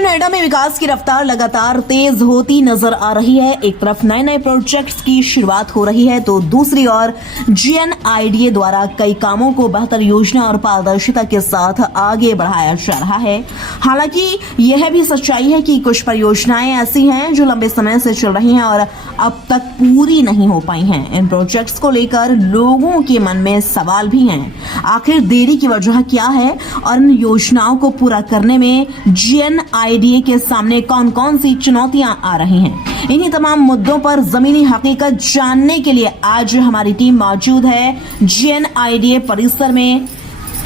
Greater Noida में विकास की रफ्तार लगातार तेज होती नजर आ रही है। एक तरफ नए नए प्रोजेक्ट्स की शुरुआत हो रही है तो दूसरी ओर GNIDA द्वारा कई कामों को बेहतर योजना और पारदर्शिता के साथ आगे बढ़ाया जा रहा है। हालांकि यह भी सच्चाई है कि कुछ परियोजनाएं ऐसी हैं जो लंबे समय से चल रही हैं और अब तक पूरी नहीं हो पाई हैं। इन प्रोजेक्ट्स को लेकर लोगों के मन में सवाल भी हैं। आखिर देरी की वजह क्या है और इन योजनाओं को पूरा करने में GNIDA के सामने कौन कौन सी चुनौतियां आ रही हैं? इन्हीं तमाम मुद्दों पर जमीनी हकीकत जानने के लिए आज हमारी टीम मौजूद है GNIDA परिसर में।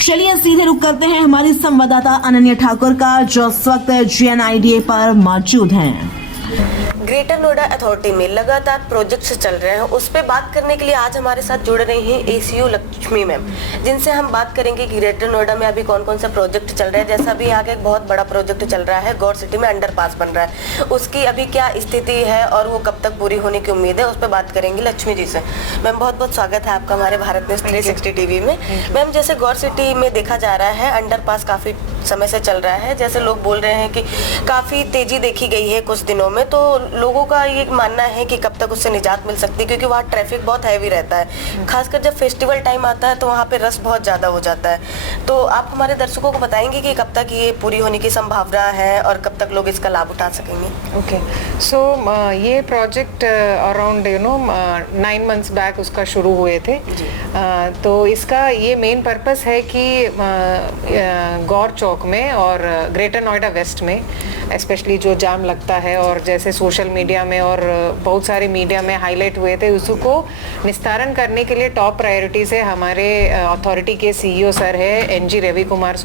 चलिए सीधे रुक करते हैं हमारी संवाददाता अनन्या ठाकुर का, जो इस वक्त GNIDA पर मौजूद हैं। ग्रेटर नोएडा अथॉरिटी में लगातार प्रोजेक्ट्स चल रहे हैं, उस पर बात करने के लिए आज हमारे साथ जुड़ रही हैं ACO लक्ष्मी मैम, जिनसे हम बात करेंगे कि ग्रेटर नोएडा में अभी कौन कौन सा प्रोजेक्ट चल रहा है। जैसा अभी आगे एक बहुत बड़ा प्रोजेक्ट चल रहा है, गौर सिटी में अंडरपास बन रहा है, उसकी अभी क्या स्थिति है और वो कब तक पूरी होने की उम्मीद है, उस पर बात करेंगे लक्ष्मी जी से। मैम बहुत बहुत स्वागत है आपका हमारे भारत न्यूज़ 360 टीवी में। मैम जैसे गौर सिटी में देखा जा रहा है अंडरपास काफ़ी समय से चल रहा है, जैसे लोग बोल रहे हैं कि काफ़ी तेज़ी देखी गई है कुछ दिनों में, तो लोगों का ये मानना है कि कब तक उससे निजात मिल सकती है, क्योंकि वहाँ ट्रैफिक बहुत हैवी रहता है, खासकर जब फेस्टिवल टाइम आता है तो वहाँ पे रश बहुत ज़्यादा हो जाता है। तो आप हमारे दर्शकों को बताएंगे कि कब तक ये पूरी होने की संभावना है और कब तक लोग इसका लाभ उठा सकेंगे? ओके, सो ये प्रोजेक्ट अराउंड 9 मंथ्स बैक उसका शुरू हुए थे। तो इसका ये मेन पर्पस है कि गौर चौक में और ग्रेटर नोएडा वेस्ट में स्पेशली जो जाम लगता है और जैसे सोशल मीडिया में और बहुत सारे मीडिया में हाईलाइट हुए थे, उसको निस्तारण करने के लिए टॉप प्रायोरिटी से हमारे अथॉरिटी के CEO सर है NG रवि कुमार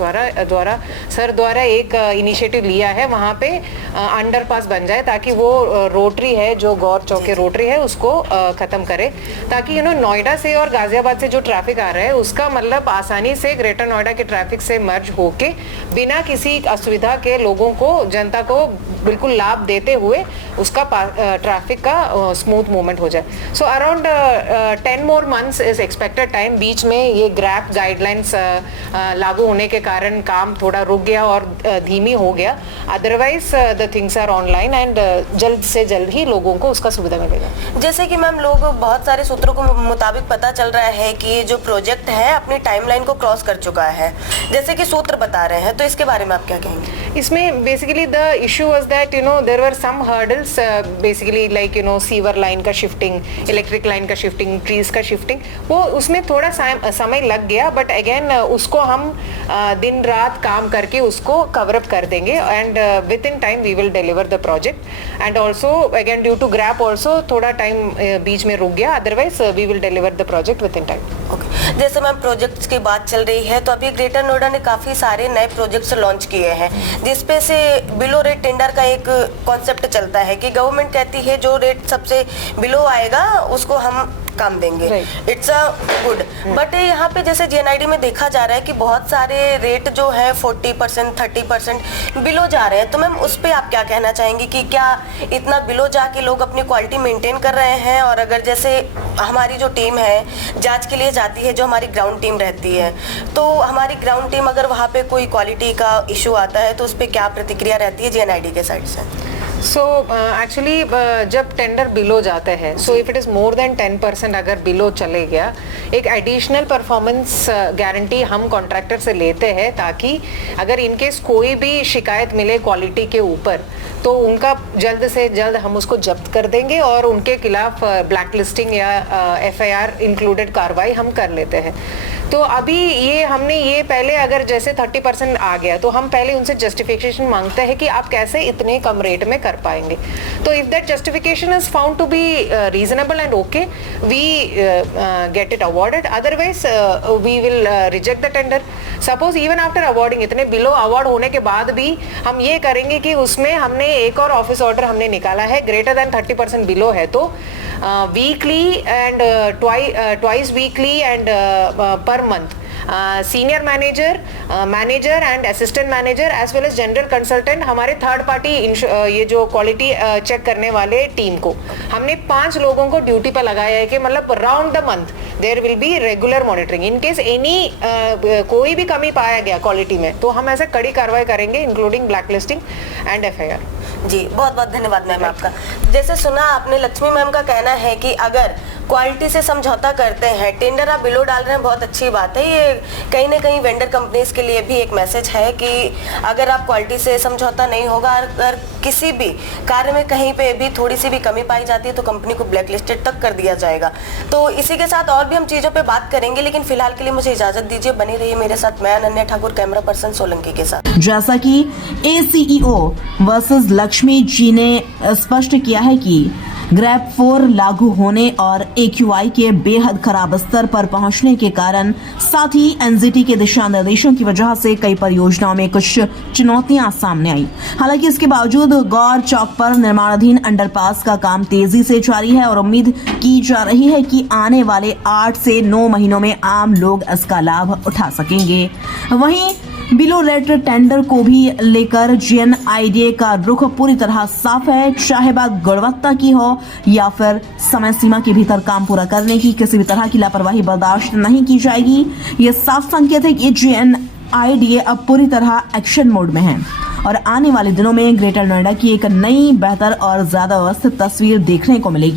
द्वारा एक इनिशिएटिव लिया है, वहाँ पे अंडरपास बन जाए ताकि वो रोटरी है जो गौर चौक के रोटरी है उसको ख़त्म करे, ताकि नोएडा से और गाजियाबाद से जो ट्रैफिक आ रहा है उसका मतलब आसानी से ग्रेटर नोएडा के ट्रैफिक से मर्ज होके बिना किसी असुविधा के लोगों को, जनता को बिल्कुल लाभ देते हुए उसका ट्रैफिक का स्मूथ मूवमेंट हो जाए। So around 10 more months is expected time. बीच में ये ग्रैप गाइडलाइंस लागू होने के कारण काम थोड़ा रुक गया और धीमी हो गया, otherwise the things are online and जल्द से जल्द ही लोगों को उसका सुविधा मिलेगा। जैसे कि मैम लोग बहुत सारे सूत्रों के मुताबिक पता चल रहा है कि जो प्रोजेक्ट है अपनी टाइमलाइन को क्रॉस कर चुका है, जैसे कि सूत्र बता रहे हैं, तो इसके बारे में आप क्या कहेंगे? इसमें basically the issue was that there were some hurdles, basically like sewer line का शिफ्टिंग, इलेक्ट्रिक लाइन का शिफ्टिंग, ट्रीज का शिफ्टिंग, वो उसमें थोड़ा समय लग गया, बट अगेन उसको हम दिन रात काम करके उसको कवर अप कर देंगे and within time we will deliver the project. And also again due to GRAP also थोड़ा टाइम बीच में रुक गया, otherwise we will deliver the project within time. Okay, जैसे मैम प्रोजेक्ट्स की बात चल रही है तो अभी ग्रेटर नोएडा ने काफ़ी सारे नए प्रोजेक्ट्स लॉन्च किए हैं, जिसपे से बिलो रेट टेंडर का एक कॉन्सेप्ट चलता है कि गवर्नमेंट कहती है जो रेट सबसे बिलो आएगा उसको हम काम देंगे, इट्स अ गुड। बट यहाँ पे जैसे GNIDA में देखा जा रहा है कि बहुत सारे रेट जो है 40% 30% बिलो जा रहे हैं, तो मैम उस पर आप क्या कहना चाहेंगी कि क्या इतना बिलो जाके लोग अपनी क्वालिटी मेंटेन कर रहे हैं? और अगर जैसे हमारी जो टीम है जांच के लिए जाती है, जो हमारी ग्राउंड टीम रहती है, तो हमारी ग्राउंड टीम अगर वहाँ पे कोई क्वालिटी का इशू आता है तो उस पर क्या प्रतिक्रिया रहती है GNIDA के साइड से? सो एक्चुअली जब टेंडर बिलो जाते हैं, so if it is more than 10% अगर बिलो चले गया, एक एडिशनल परफॉर्मेंस गारंटी हम कॉन्ट्रैक्टर से लेते हैं, ताकि अगर इनकेस कोई भी शिकायत मिले क्वालिटी के ऊपर तो उनका जल्द से जल्द हम उसको जब्त कर देंगे और उनके खिलाफ ब्लैक लिस्टिंग या FIR इंक्लूडेड कार्रवाई हम कर लेते हैं। तो अभी ये हमने ये पहले अगर जैसे 30% आ गया तो हम पहले उनसे जस्टिफिकेशन मांगते हैं कि आप कैसे इतने कम रेट में कर पाएंगे। तो if that justification is found to be reasonable and okay, we get it awarded, otherwise we will reject the tender. Suppose even after awarding, इतने बिलो अवार्ड होने के बाद भी हम ये करेंगे कि उसमें हमने एक और ऑफिस ऑर्डर हमने निकाला है, ग्रेटर देन 30% बिलो है तो weekly and twice weekly and per month senior manager and assistant manager as well as general consultant, हमारे थर्ड पार्टी ये जो क्वालिटी चेक करने वाले टीम को हमने 5 लोगों को ड्यूटी पर लगाया है कि मतलब round the month there will be regular monitoring. In case any कोई भी कमी पाया गया क्वालिटी में तो हम ऐसे कड़ी कार्रवाई करेंगे, including black listing and FIR। जी बहुत बहुत धन्यवाद मैम आपका। जैसे सुना आपने, लक्ष्मी मैम का कहना है कि अगर क्वालिटी से समझौता करते हैं, टेंडर आप बिलो डाल रहे हैं, बहुत अच्छी बात है। ये कहीं ना कहीं वेंडर कंपनीज के लिए भी एक मैसेज है कि अगर आप क्वालिटी से समझौता नहीं होगा, अगर किसी भी कार्य में कहीं पे भी थोड़ी सी भी कमी पाई जाती है तो कंपनी को ब्लैक लिस्टेड तक कर दिया जाएगा। तो इसी के साथ और भी हम चीज़ों पे बात करेंगे, लेकिन फिलहाल के लिए मुझे इजाज़त दीजिए। बनी रहिए मेरे साथ, मैं अनन्या ठाकुर, कैमरा पर्सन सोलंकी के साथ। जैसा कि ACEO वर्सेस लक्ष्मी जी ने स्पष्ट किया है कि ग्रैप 4 लागू होने और AQI के बेहद खराब स्तर पर पहुंचने के कारण, साथ ही NGT के दिशा निर्देशों की वजह से कई परियोजनाओं में कुछ चुनौतियां सामने आई। हालांकि इसके बावजूद गौर चौक पर निर्माणाधीन अंडरपास का काम तेजी से जारी है और उम्मीद की जा रही है कि आने वाले 8 से 9 महीनों में आम लोग इसका लाभ उठा सकेंगे। वहीं बिलो रेट टेंडर को भी लेकर GNIDA का रुख पूरी तरह साफ है, चाहे बात गुणवत्ता की हो या फिर समय सीमा के भीतर काम पूरा करने की, किसी भी तरह की लापरवाही बर्दाश्त नहीं की जाएगी। ये साफ संकेत है कि GNIDA अब पूरी तरह एक्शन मोड में है और आने वाले दिनों में ग्रेटर नोएडा की एक नई, बेहतर और ज्यादा व्यवस्थित तस्वीर देखने को मिलेगी।